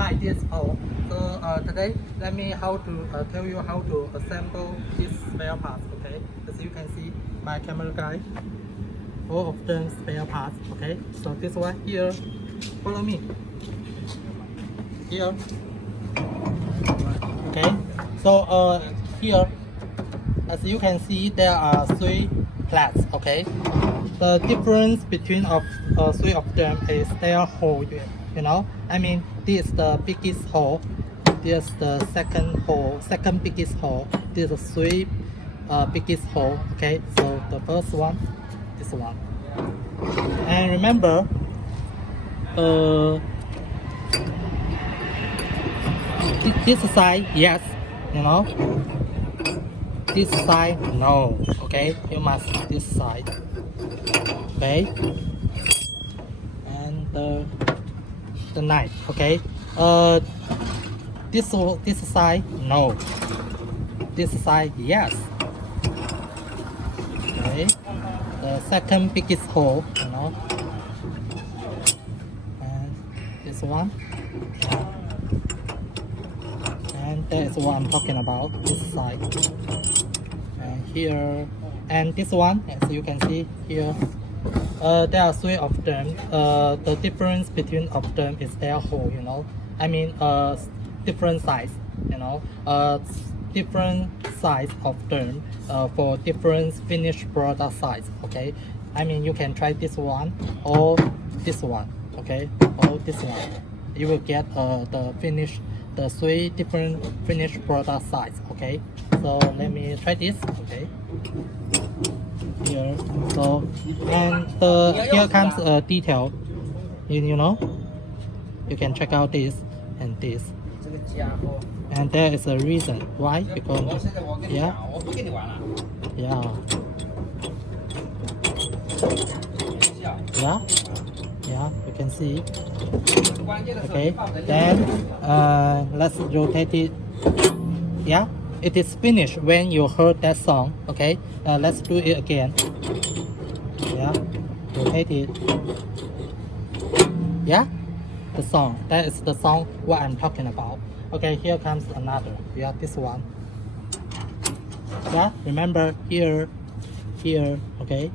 Hi, this is Paul. So today, let me tell you how to assemble this spare parts. Okay, as you can see, my camera guy, all of them spare parts. Okay, so this one here, follow me. Here. Okay, so here, as you can see, there are 3 plates. Okay, the difference between three of them is their hole. You know, I mean, this is the biggest hole. This is the second biggest hole. This is the 3 biggest hole. Okay, so the first one, this one, and remember, this side, yes, you know. This side, no. Okay, you must this side. Okay, and the knife. Okay, this side, no. This side, yes. Okay, the second biggest hole, you know. And this one. And that is what I'm talking about, this side. And here, and this one, as you can see here, there are 3 of them. The difference between of them is their hole, you know. I mean, different size, you know. Different size of them for different finished product size. Okay, I mean, you can try this one or this one. Okay, or this one. You will get the 3 different finished product size. Okay, so let me try this. Okay, here, so, and here comes a detail. You know, you can check out this and this, and there is a reason why, because yeah, you can see. Okay, then let's rotate it. Yeah, it is finished when you heard that song. Okay, let's do it again. Yeah, rotate it. Yeah, the song, that is the song what I'm talking about. Okay, here comes another. Yeah, this one. Yeah, remember here, okay.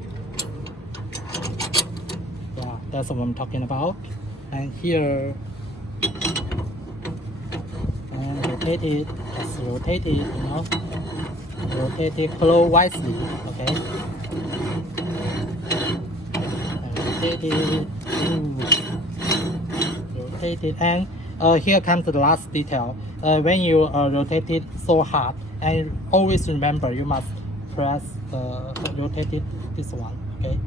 Yeah, that's what I'm talking about. And here, and rotate it, just rotate it, you know, rotate it clockwise, okay, and rotate it, rotate it, and here comes the last detail. When you rotate it so hard, and always remember, you must press rotate it this one, okay.